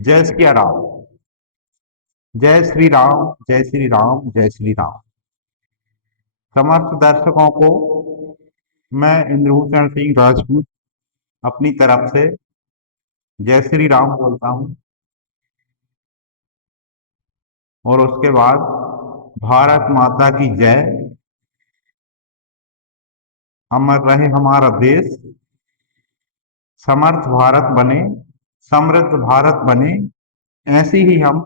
जय सिया राम। जय श्री राम, जय श्री राम, जय श्री राम। समस्त दर्शकों को मैं इंद्रभूषण सिंह राजपूत अपनी तरफ से जय श्री राम बोलता हूँ। और उसके बाद भारत माता की जय। अमर रहे हमारा देश। समर्थ भारत बने, समृद्ध भारत बने, ऐसी ही हम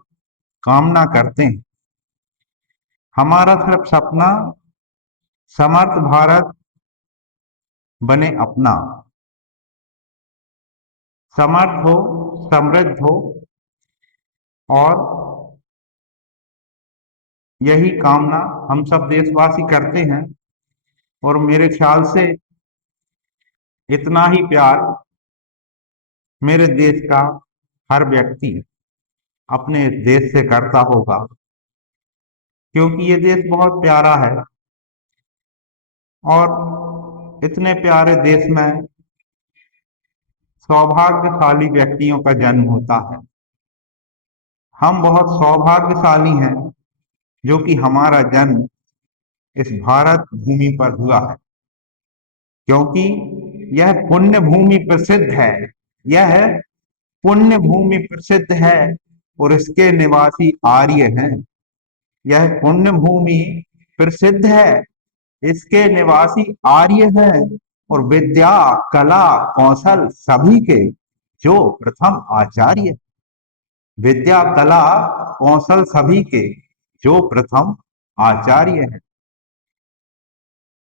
कामना करते हैं। हमारा सिर्फ सपना समर्थ भारत बने अपना। समर्थ हो, समृद्ध हो, और यही कामना हम सब देशवासी करते हैं। और मेरे ख्याल से इतना ही प्यार मेरे देश का हर व्यक्ति अपने देश से करता होगा, क्योंकि ये देश बहुत प्यारा है। और इतने प्यारे देश में सौभाग्यशाली व्यक्तियों का जन्म होता है। हम बहुत सौभाग्यशाली हैं जो कि हमारा जन्म इस भारत भूमि पर हुआ है, क्योंकि यह पुण्य भूमि प्रसिद्ध है। यह पुण्य भूमि प्रसिद्ध है और इसके निवासी आर्य हैं। यह पुण्य भूमि प्रसिद्ध है, इसके निवासी आर्य हैं। और विद्या कला कौशल सभी के जो प्रथम आचार्य हैं। विद्या कला कौशल सभी के जो प्रथम आचार्य हैं।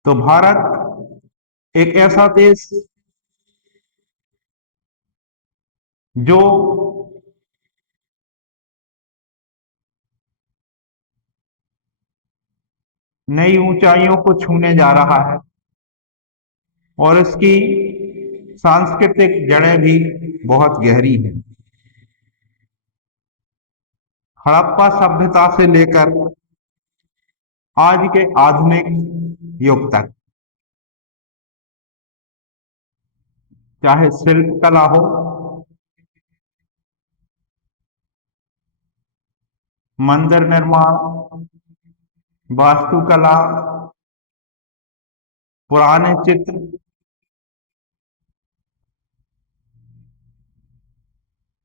तो भारत एक ऐसा देश जो नई ऊंचाइयों को छूने जा रहा है, और इसकी सांस्कृतिक जड़ें भी बहुत गहरी हैं। हड़प्पा सभ्यता से लेकर आज के आधुनिक युग तक, चाहे शिल्प कला हो, मंदिर निर्माण, वास्तुकला, पुराने चित्र,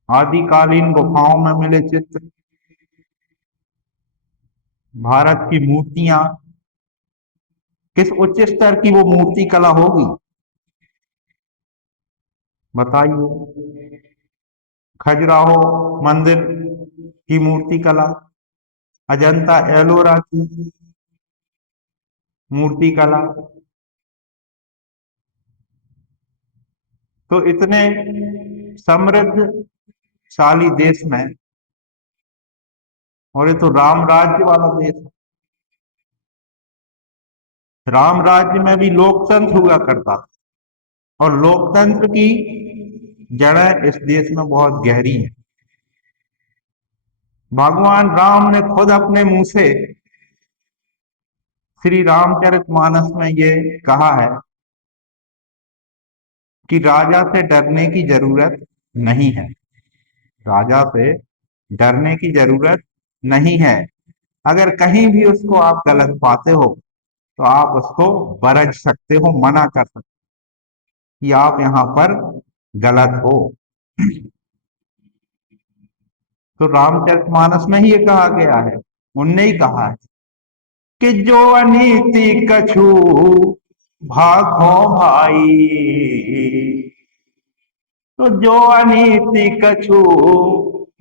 आदिकालीन गुफाओं में मिले चित्र, भारत की मूर्तियां, किस उच्च स्तर की वो मूर्ति कला होगी बताइए। खजुराहो मंदिर की मूर्ति कला, अजंता एलोरा की मूर्ति कला। तो इतने समृद्धशाली देश में, और ये तो राम राज्य वाला देश है। राम राज्य में भी लोकतंत्र हुआ करता था, और लोकतंत्र की जड़ें इस देश में बहुत गहरी हैं। भगवान राम ने खुद अपने मुंह से श्री रामचरितमानस में ये कहा है कि राजा से डरने की जरूरत नहीं है। राजा से डरने की जरूरत नहीं है। अगर कहीं भी उसको आप गलत पाते हो तो आप उसको बरज सकते हो, मना कर सकते हो कि आप यहाँ पर गलत हो। तो रामचरितमानस में ही ये कहा गया है, उनने ही कहा है कि जो अनीति कछु भाखो भाई। तो जो अनीति कछु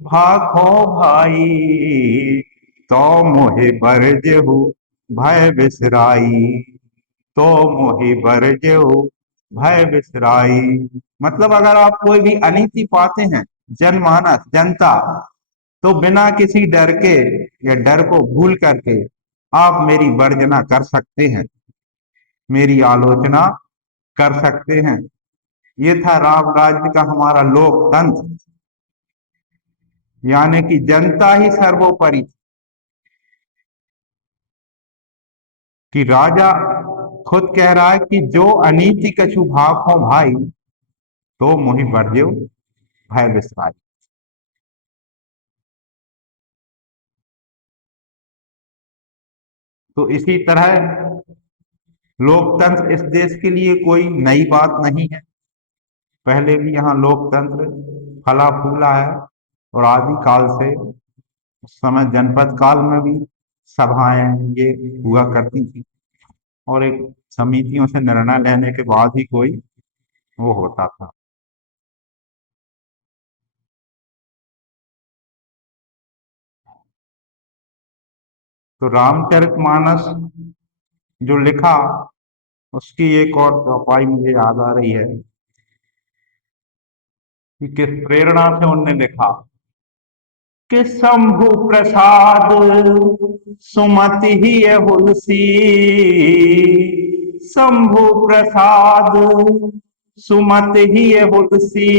भाखो भाई, तो मोहि बरजहु भय बिसराई। तो मोहि बरजहु भय बिसराई। मतलब अगर आप कोई भी अनीति पाते हैं, जनमानस जनता, तो बिना किसी डर के या डर को भूल करके आप मेरी वर्जना कर सकते हैं, मेरी आलोचना कर सकते हैं। ये था राम राज्य का हमारा लोकतंत्र, यानी कि जनता ही सर्वोपरि। कि राजा खुद कह रहा है कि जो अनीति कछु भाव हो भाई, तो मोहि बरजेऊ भय बिसराई। तो इसी तरह लोकतंत्र इस देश के लिए कोई नई बात नहीं है। पहले भी यहाँ लोकतंत्र फला फूला है, और आदिकाल से उस समय जनपद काल में भी सभाएं ये हुआ करती थी, और एक समितियों से निर्णय लेने के बाद ही कोई वो होता था। तो रामचरितमानस जो लिखा, उसकी एक और चौपाई मुझे याद आ रही है कि किस प्रेरणा से उनने लिखा कि शंभु प्रसाद सुमति ही है हुलसी, शंभु प्रसाद सुमति ही है हुलसी,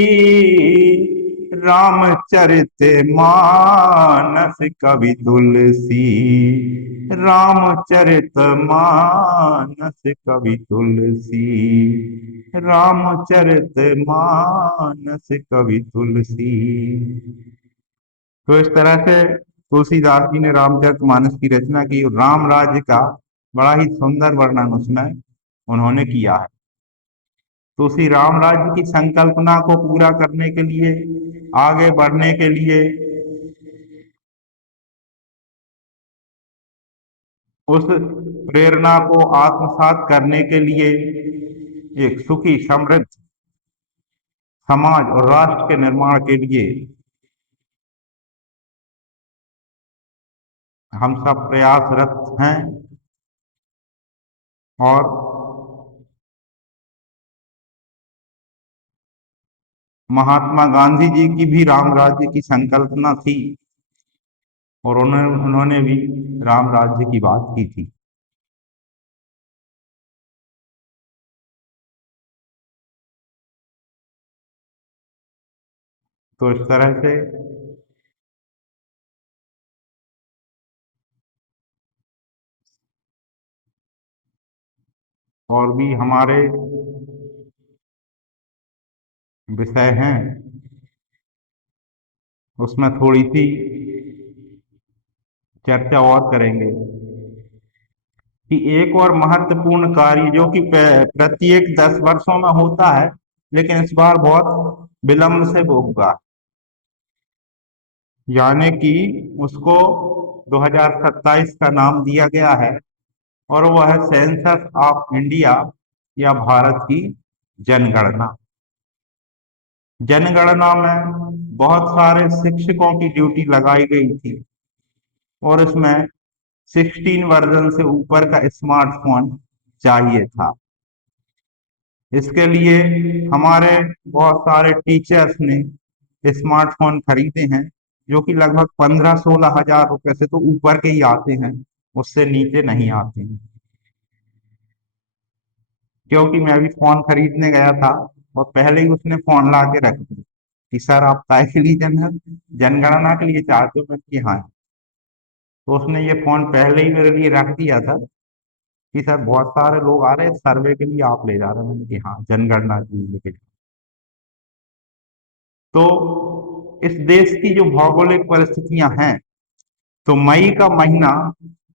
रामचरित मानस कवि तुलसी, रामचरित मानस कवि तुलसी, रामचरित मानस कवि तुलसी। तो इस तरह से तुलसीदास जी ने रामचरितमानस की रचना की, और राम राज्य का बड़ा ही सुंदर वर्णन उसमें उन्होंने किया है। तो उसी राम राज्य की संकल्पना को पूरा करने के लिए, आगे बढ़ने के लिए, उस प्रेरणा को आत्मसात करने के लिए, एक सुखी समृद्ध समाज और राष्ट्र के निर्माण के लिए हम सब प्रयासरत हैं। और महात्मा गांधी जी की भी राम राज्य की संकल्पना थी, और उन्होंने भी राम राज्य की बात की थी। तो इस तरह से और भी हमारे विषय हैं, उसमें थोड़ी सी चर्चा और करेंगे कि एक और महत्वपूर्ण कार्य जो कि प्रत्येक 10 वर्षों में होता है, लेकिन इस बार बहुत विलंब से वो हुआ, यानी कि उसको 2027 का नाम दिया गया है, और वह है सेंसस ऑफ इंडिया, या भारत की जनगणना। जनगणना में बहुत सारे शिक्षकों की ड्यूटी लगाई गई थी, और इसमें 16 वर्जन से ऊपर का स्मार्टफोन चाहिए था। इसके लिए हमारे बहुत सारे टीचर्स ने स्मार्टफोन खरीदे हैं, जो कि लगभग 15-16 हजार रुपए से तो ऊपर के ही आते हैं, उससे नीचे नहीं आते हैं। क्योंकि मैं अभी फोन खरीदने गया था, और पहले ही उसने फोन ला के रख दिया कि सर आप काय के लिए जनगणना के लिए चाहते हो, मैं कि हाँ। तो उसने ये फोन पहले ही मेरे लिए रख दिया था कि सर बहुत सारे लोग आ रहे हैं सर्वे के लिए, आप ले जा रहे हैं, मैंने कि हाँ जनगणना के लिए लेके। तो इस देश की जो भौगोलिक परिस्थितियां हैं, तो मई का महीना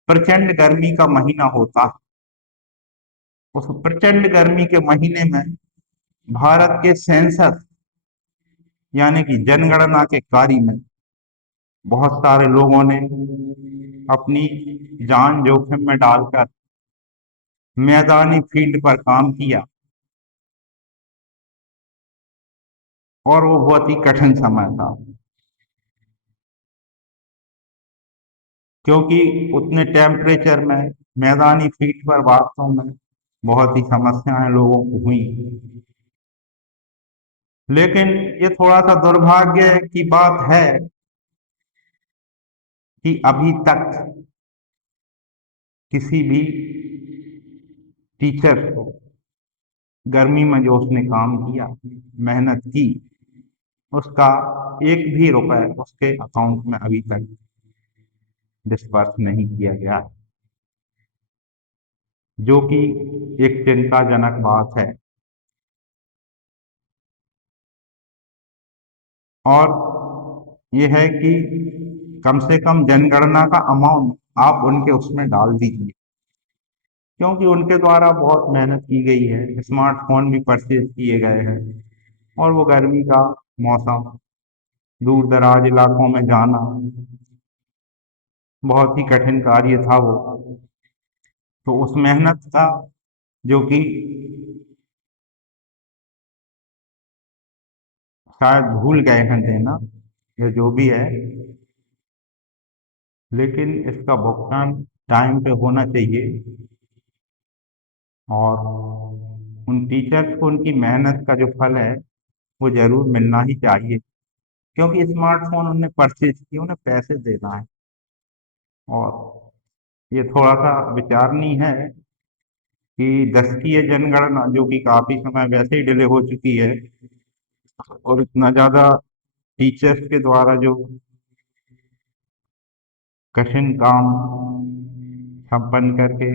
प्रचंड गर्मी का महीना होता है। उस प्रचंड गर्मी के महीने में भारत के सेंसस, यानी कि जनगणना के कार्य में बहुत सारे लोगों ने अपनी जान जोखिम में डालकर मैदानी फील्ड पर काम किया, और वो बहुत ही कठिन समय था, क्योंकि उतने टेम्परेचर में मैदानी फील्ड पर वास्तव में बहुत ही समस्याएं लोगों को हुई। लेकिन ये थोड़ा सा दुर्भाग्य की बात है कि अभी तक किसी भी टीचर को, गर्मी में जो उसने काम किया, मेहनत की, उसका एक भी रुपए उसके अकाउंट में अभी तक डिस्पर्स नहीं किया गया, जो कि एक चिंताजनक बात है। और यह है कि कम से कम जनगणना का अमाउंट आप उनके उसमें डाल दीजिए। क्योंकि उनके द्वारा बहुत मेहनत की गई है, स्मार्टफोन भी परचेज किए गए हैं। और वो गर्मी का मौसम, दूर दराज इलाकों में जाना बहुत ही कठिन कार्य था वो। तो उस मेहनत का जो कि शायद भूल गए हैं देना, या जो भी है, लेकिन इसका भुगतान टाइम पे होना चाहिए। और उन टीचर्स को उनकी मेहनत का जो फल है वो जरूर मिलना ही चाहिए, क्योंकि स्मार्टफोन उन्होंने परचेज किए, उन्हें पैसे देना है। और ये थोड़ा सा विचारणीय है कि 10वीं जनगणना, जो कि काफी समय वैसे ही डिले हो चुकी है, और इतना ज्यादा टीचर्स के द्वारा जो कठिन काम संपन्न करके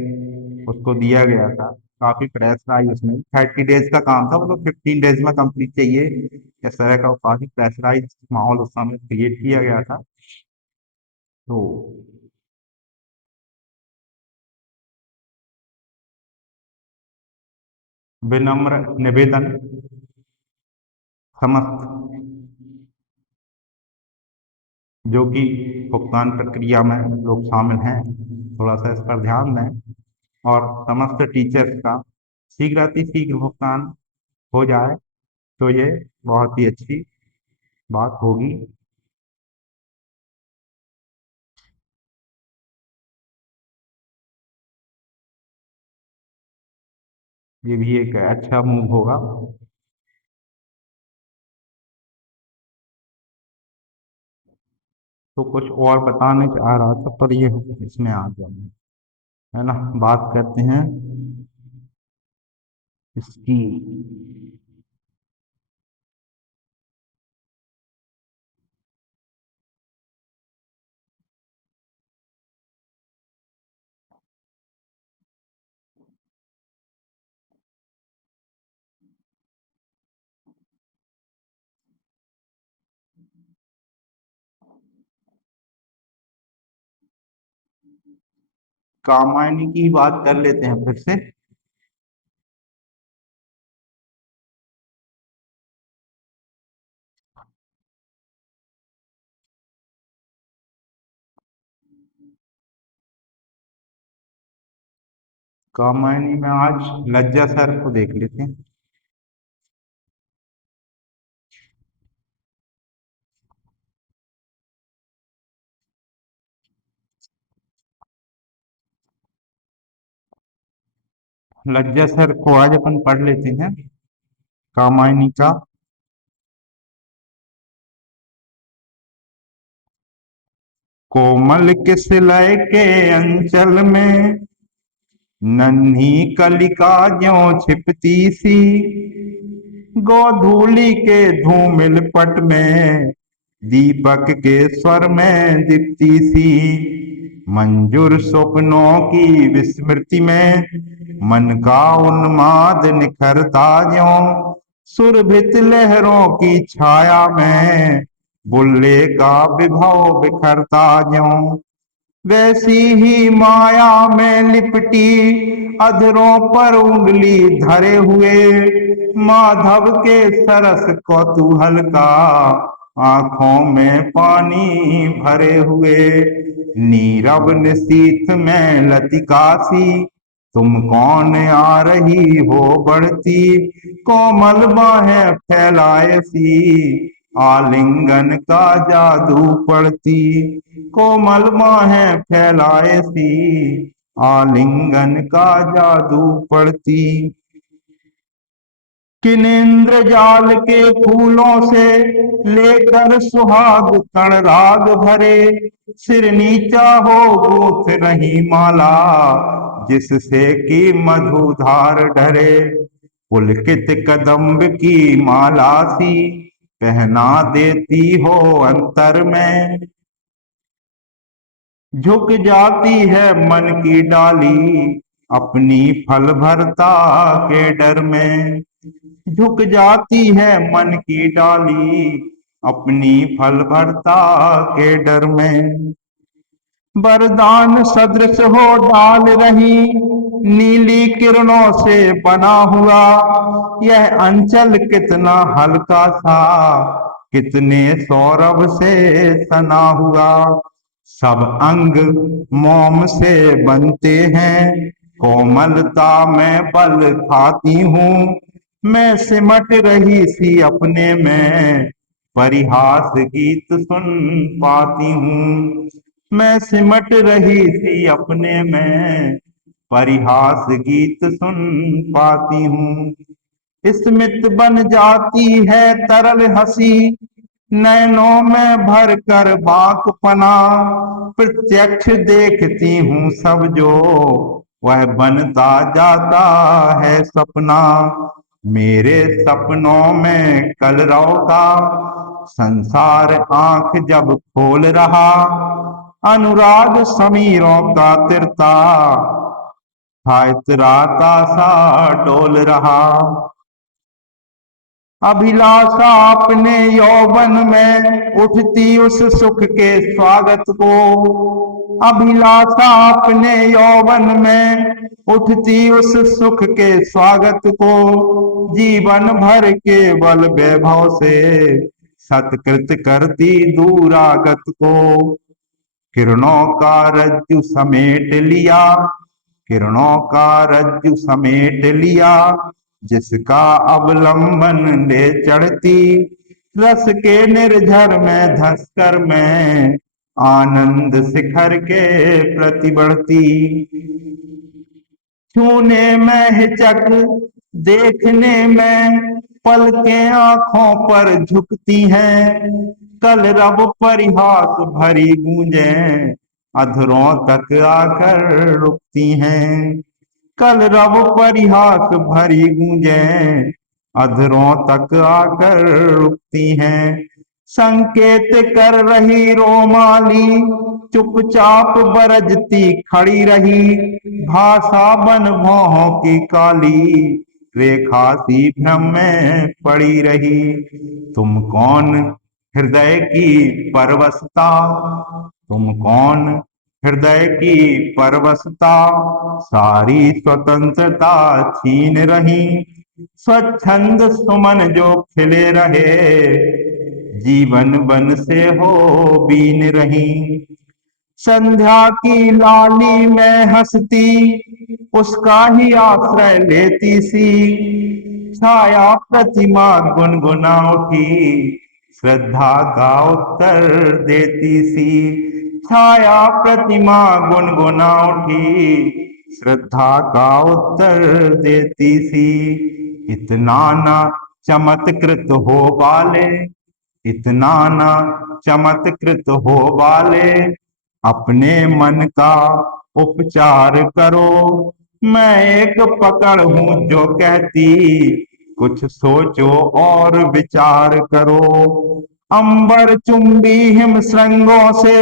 उसको दिया गया था, काफी प्रेशराइज, उसमें 30 डेज का काम था, वो लोग 15 डेज में कंप्लीट चाहिए, इस तरह का काफी प्रेशराइज माहौल उस समय क्रिएट किया गया था। तो विनम्र निवेदन, समस्त जो कि भुगतान प्रक्रिया में लोग शामिल हैं, थोड़ा सा इस पर ध्यान दें, और समस्त टीचर्स का शीघ्र भुगतान हो जाए तो ये बहुत ही अच्छी बात होगी। ये भी एक अच्छा मूव होगा। तो कुछ और बताने चाह रहा था, पर ये इसमें आ गया मैं, है ना। बात करते हैं इसकी। कामायनी की बात कर लेते हैं फिर से। कामायनी में आज लज्जा सर को देख लेते हैं। लज्जा सर को आज अपन पढ़ लेते हैं, कामायनी का। कोमल किसलय के अंचल में नन्ही कलिका ज्यों छिपती सी, गोधूली के धूमिल पट में दीपक के स्वर में दीप्ति सी, मंजूर स्वप्नों की विस्मृति में मन का उन्माद निखरता ज्यों, सुरभित लहरों की छाया में बुल्ले का विभव बिखरता ज्यों, वैसी ही माया में लिपटी अधरों पर उंगली धरे हुए माधव के सरस कौतूहल का आंखों में पानी भरे हुए, नीरव निशीथ में लतिका सी तुम कौन आ रही हो बढ़ती, कोमल बाहें फैलाए सी आलिंगन का जादू पड़ती, कोमल बाहें फैलाए सी आलिंगन का जादू पड़ती, किनेन्द्र जाल के फूलों से लेकर सुहाग कण राग भरे, सिर नीचा हो गूंथ रही माला जिससे कि मधुधार ढरे, पुलकित कदम्ब की माला सी पहना देती हो अंतर में, झुक जाती है मन की डाली अपनी फल भरता के डर में, झुक जाती है मन की डाली अपनी फल भरता के डर में, वरदान सदृश हो डाल रही नीली किरणों से बना हुआ यह अंचल कितना हल्का सा, कितने सौरभ से सना हुआ। सब अंग मोम से बनते हैं, कोमलता में बल खाती हूँ। मैं सिमट रही सी अपने में, परिहास गीत सुन पाती हूँ। मैं सिमट रही सी अपने में, परिहास गीत सुन पाती हूँ। स्मित बन जाती है तरल हंसी, नैनों में भर कर बाकपना। प्रत्यक्ष देखती हूँ सब जो, वह बनता जाता है सपना। मेरे सपनों में कलरव का संसार आंख जब खोल रहा, अनुराग समीरों का तिरता था इतराता सा डोल रहा। अभिलाषा अपने यौवन में उठती उस सुख के स्वागत को। अभिलाषा अपने यौवन में उठती उस सुख के स्वागत को। जीवन भर केवल वैभव से सत्कृत करती दूरागत को। किरणों का रज्जु समेट लिया, किरणों का रज्जु समेट लिया, जिसका अवलंबन ले चढ़ती। रस के निर्झर में धंसकर मैं आनंद शिखर के प्रति बढ़ती। छूने में हिचक, देखने में पलकें आंखों पर झुकती हैं। कल रब परिहास भरी गूंजे अधरों तक आकर रुकती हैं। कल रब परिहास भरी गूंजे अधरों तक आकर रुकती हैं। संकेत कर रही रोमाली चुपचाप बरजती खड़ी रही। भाषा बन भौहों की काली रेखा सी भ्रम में पड़ी रही। तुम कौन हृदय की परवसता, तुम कौन हृदय की परवसता, सारी स्वतंत्रता छीन रही। स्वच्छंद सुमन जो खिले रहे, जीवन वन से हो बीन रही। संध्या की लाली में हंसती, उसका ही आश्रय लेती सी। छाया प्रतिमा गुनगुना उठी, श्रद्धा का उत्तर देती सी। छाया प्रतिमा गुनगुना उठी, श्रद्धा का उत्तर देती सी। इतना ना चमत्कृत हो वाले, इतना ना चमत्कृत हो वाले, अपने मन का उपचार करो। मैं एक पकड़ हूं जो कहती, कुछ सोचो और विचार करो। अंबर चुंबी हिम श्रृंगों से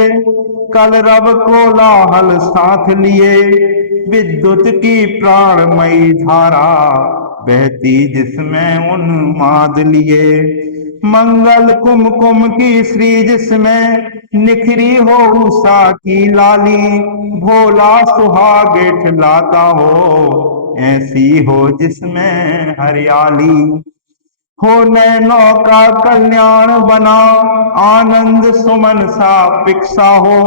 कल रब कोलाहल साथ लिए। विद्युत की प्राणमयी धारा बहती जिसमें उन्माद लिए। मंगल कुमकुम की श्री जिसमें निखरी हो उषा की लाली। भोला सुहाग लाता हो, ऐसी हो जिसमें हरियाली। हो नैनों का कल्याण बना, आनंद सुमन सा पिक्सा हो।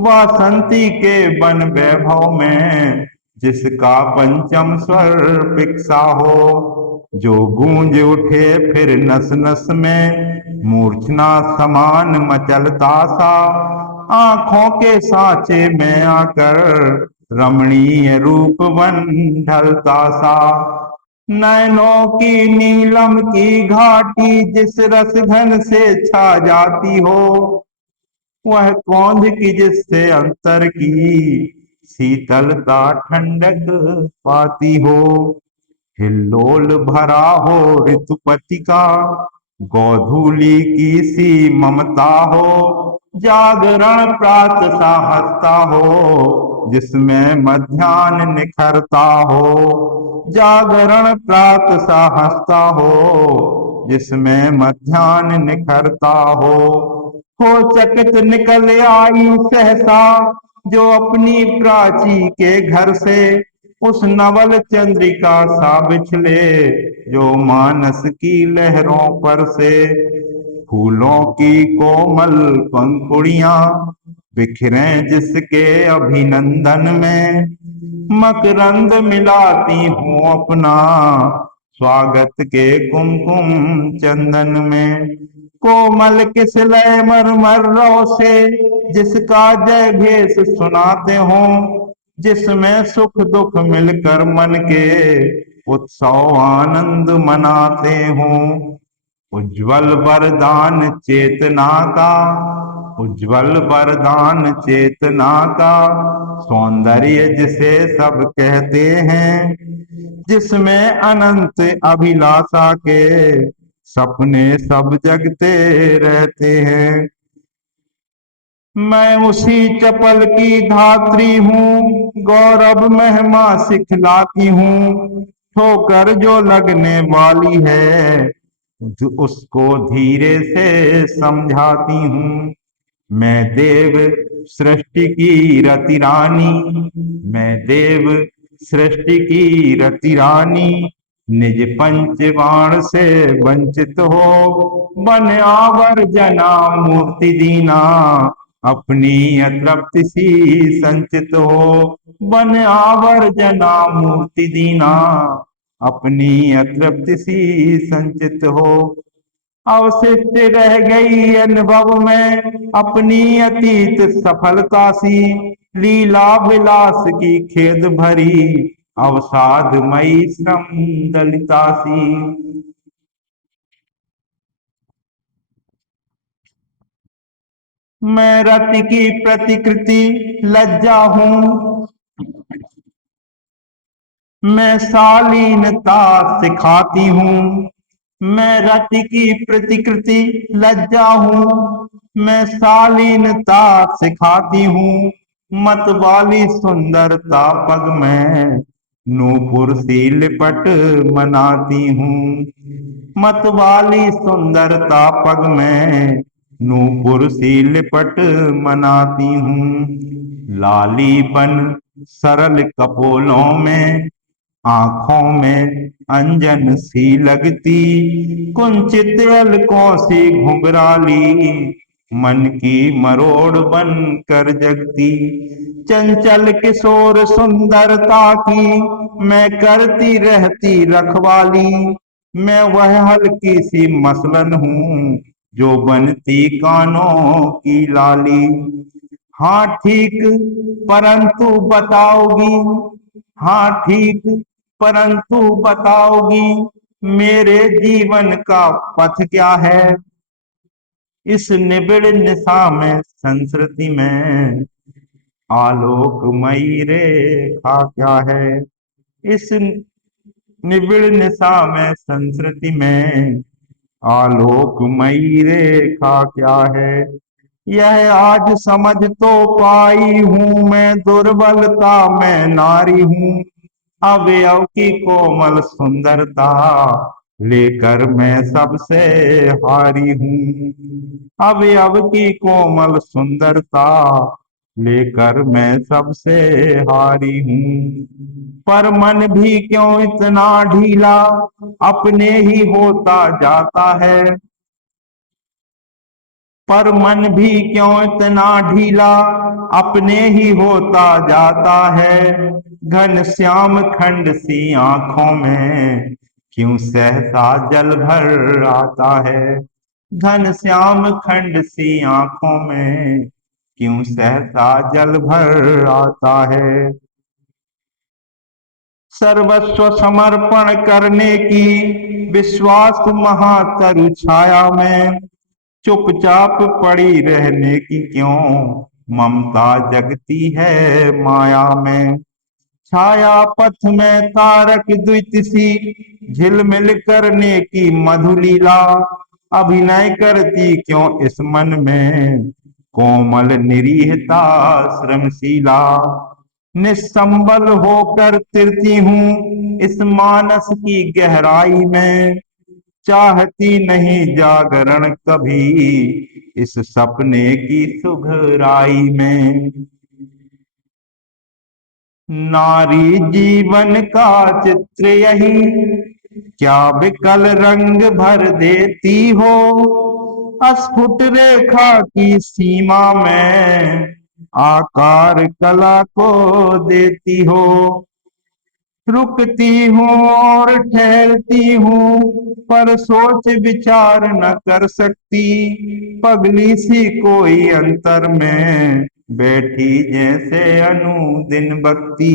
वासंती के वन वैभव में जिसका पंचम स्वर पिक्सा हो। जो गूंज उठे फिर नस नस में, मूर्छना समान मचलता सा। आंखों के सांचे में आकर रमणीय रूप बन ढलता सा। नैनों की नीलम की घाटी जिस रस घन से छा जाती हो। वह कौंध की जिससे अंतर की शीतलता ठंडक पाती हो। हिल्लोल भरा हो ऋतुपति का, गोधूली की सी ममता हो। जागरण प्रात सा हंसता हो, जिसमें मध्याह्न निखरता हो। जागरण प्रात सा हंसता हो, जिसमें मध्याह्न निखरता हो चकित निकल आई सहसा जो अपनी प्राची के घर से। उस नवल चंद्रिका सा बिछले जो मानस की लहरों पर से, फूलों की कोमल पंखुड़ियां बिखरें जिसके अभिनंदन में, मकरंद मिलाती हूँ अपना स्वागत के कुमकुम चंदन में। कोमल किसलय मरमर्रों से जिसका जय घेष सुनाते हो, जिसमें सुख दुख मिलकर मन के उत्सव आनंद मनाते हो। उज्ज्वल वरदान चेतना का, उज्ज्वल वरदान चेतना का, सौंदर्य जिसे सब कहते हैं, जिसमें अनंत अभिलाषा के सपने सब जगते रहते हैं। मैं उसी चपल की धात्री हूँ, गौरव महिमा सिखलाती हूँ, ठोकर जो लगने वाली है जो उसको धीरे से समझाती हूँ। मैं देव सृष्टि की रति रानी, मैं देव सृष्टि की रति रानी, निज पंचबाण से वंचित हो बन आवर जना मूर्ति दीना, अपनी अतृप्ति सी संचित हो बन आवर जना मूर्ति दीना, अपनी अतृप्ति सी संचित हो। अवशिष्ट रह गई अनुभव में अपनी अतीत सफलता सी, लीला विलास की खेद भरी अवसादमयी श्रम दलिता सी। मैं रति की प्रतिकृति लज्जा हूँ, मैं शालीनता सिखाती हूँ। मैं रति की प्रतिकृति लज्जा हूँ, मैं शालीनता सिखाती हूँ। मत वाली सुंदरता पग में नूपुर सी लिपट मनाती हूँ। मत वाली सुंदरता पग में नूपुर सी लिपट मनाती हूँ। लाली बन सरल कपोलों में, आंखों में अंजन सी लगती, कुंचित अलकों सी घुंघराली मन की मरोड़ बन कर जगती। चंचल किशोर सुंदरता की मैं करती रहती रखवाली, मैं वह हल्की सी मसलन हूँ जो बनती कानों की लाली। हाँ ठीक, परंतु बताओगी, हाँ ठीक, परंतु बताओगी मेरे जीवन का पथ क्या है। इस निबिड़ निशा में संस्कृति में आलोकमयी रेखा क्या है। इस निबिड़ निशा में संस्कृति में आलोकमयी रेखा क्या है। यह आज समझ तो पाई हूँ मैं दुर्बलता मैं नारी हूँ, अवयव की कोमल सुंदरता लेकर मैं सबसे हारी हूँ। अवयव की कोमल सुंदरता लेकर मैं सबसे हारी हूँ। पर मन भी क्यों इतना ढीला अपने ही होता जाता है, पर मन भी क्यों इतना ढीला अपने ही होता जाता है। घन श्याम खंड सी आंखों में क्यों सहसा जल भर आता है। घन श्याम खंड सी आंखों में क्यों सहसा जल भर आता है। सर्वस्व समर्पण करने की विश्वास महातरु छाया में, चुपचाप पड़ी रहने की क्यों ममता जगती है माया में। छाया पथ में तारक द्वित सी झिलमिल करने की मधुलीला, अभिनय करती क्यों इस मन में कोमल निरीहता श्रमशीला। निस्संबल होकर तिरती हूँ इस मानस की गहराई में, चाहती नहीं जागरण कभी इस सपने की सुघराई में। नारी जीवन का चित्र यही, क्या विकल रंग भर देती हो, अस्फुट रेखा की सीमा में आकार कला को देती हो। रुकती हूँ और ठहरती हूँ, पर सोच विचार न कर सकती, पगली सी कोई अंतर में बैठी जैसे अनुदिन बकती।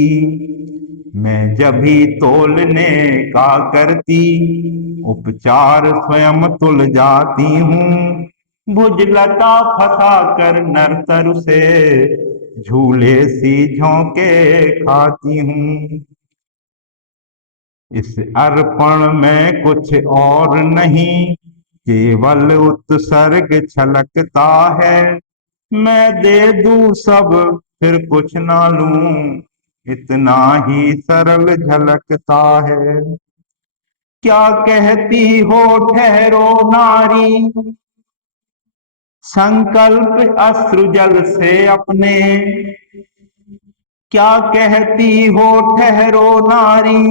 मैं जब भी तोलने का करती, उपचार स्वयं तुल जाती हूँ, भुजलता फंसा कर नर्तर से झूले सी झोंके खाती हूँ। इस अर्पण में कुछ और नहीं, केवल उत्सर्ग छलकता है। मैं दे दूं सब फिर कुछ ना लूं, इतना ही सरल झलकता है। क्या कहती हो ठहरो नारी, संकल्प अश्रुजल से अपने। क्या कहती हो ठहरो नारी,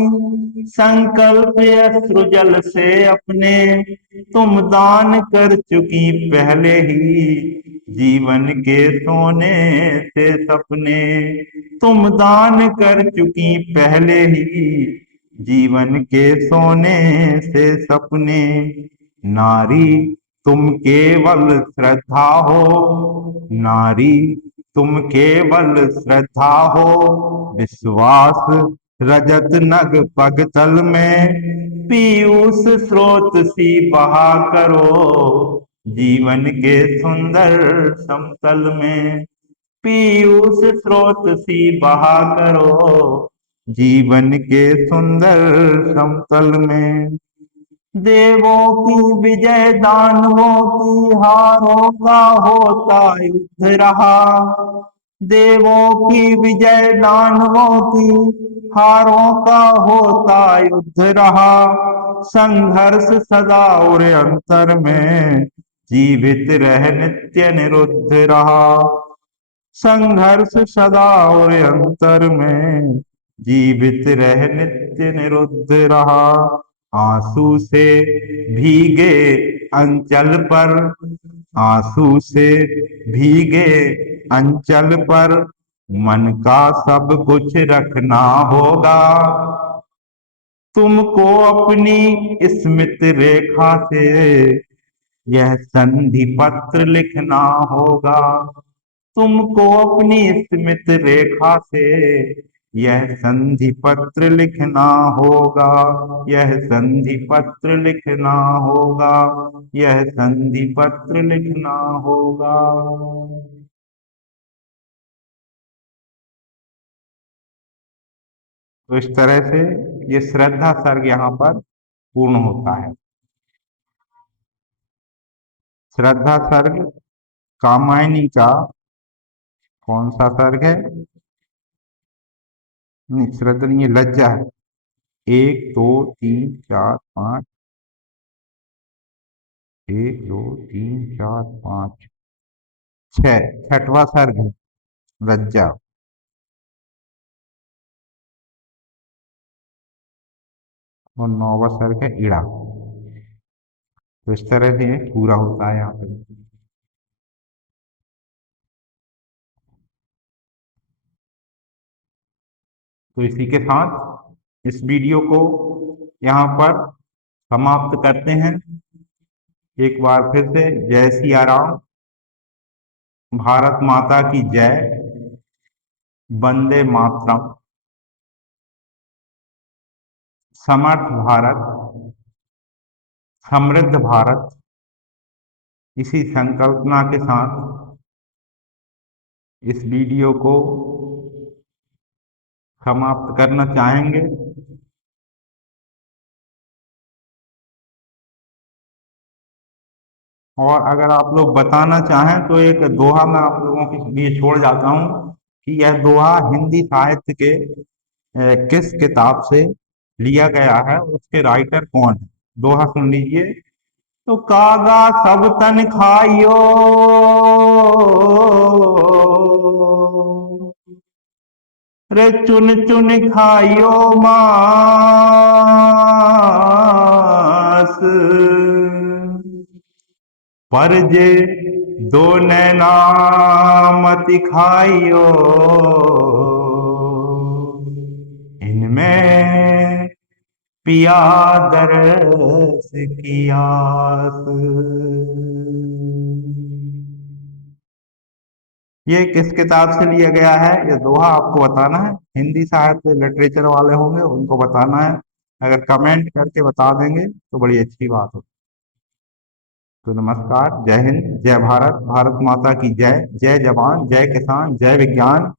संकल्प अश्रुजल से अपने। तुम दान कर चुकी पहले ही जीवन के सोने से सपने। तुम दान कर चुकी पहले ही जीवन के सोने से सपने। नारी तुम केवल श्रद्धा हो, नारी तुम केवल श्रद्धा हो, विश्वास रजत नग पग तल में पीयूष स्रोत सी बहा करो, जीवन के सुंदर समतल में पीयूष स्रोत सी बहा करो, जीवन के सुंदर समतल में। देवों की विजय दानवों की हारों का होता युद्ध रहा, देवों की विजय दानवों की हारों का होता युद्ध रहा। संघर्ष सदा और अंतर में जीवित रह नित्य निरुद्ध रहा। संघर्ष सदा और अंतर में जीवित रह नित्य निरुद्ध रहा। आंसू से भीगे अंचल पर, आंसू से भीगे अंचल पर मन का सब कुछ रखना होगा। तुमको अपनी स्मित रेखा से यह संधि पत्र लिखना होगा। तुमको अपनी स्मित रेखा से यह संधि पत्र लिखना होगा, यह संधि पत्र लिखना होगा, यह संधि पत्र लिखना होगा। तो इस तरह से ये श्रद्धा सर्ग यहाँ पर पूर्ण होता है। श्रद्धा सर्ग कामायनी का कौन सा सर्ग है? नहीं, श्रद्धा नहीं, ये लज्जा है। एक दो तीन चार पाँच, एक दो तीन चार पाँच छह, छठवां सर्ग है लज्जा। और नौवां सर्ग है इड़ा। तो इस तरह से ये पूरा होता है यहाँ पे। तो इसी के साथ इस वीडियो को यहाँ पर समाप्त करते हैं। एक बार फिर से जय सिया राम, भारत माता की जय, वंदे मातरम, समर्थ भारत, समृद्ध भारत। इसी संकल्पना के साथ इस वीडियो को समाप्त करना चाहेंगे। और अगर आप लोग बताना चाहें तो एक दोहा मैं आप लोगों के लिए छोड़ जाता हूँ कि यह दोहा हिंदी साहित्य के किस किताब से लिया गया है, उसके राइटर कौन है। दोहा सुन लीजिए। तो कागा सब तन खाइयो, रे चुन चुन खाइयो मांस, पर जे दो नैना मति खाइयो, इनमें पिया दरस की आस। ये किस किताब से लिया गया है, ये दोहा आपको बताना है। हिंदी साहित्य लिटरेचर वाले होंगे उनको बताना है। अगर कमेंट करके बता देंगे तो बड़ी अच्छी बात हो। तो नमस्कार, जय हिंद, जय भारत, भारत माता की जय। जय जवान, जय किसान, जय विज्ञान।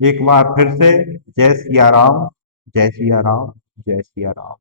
एक बार फिर से जय सिया राम, जय सिया राम, जय सिया राम।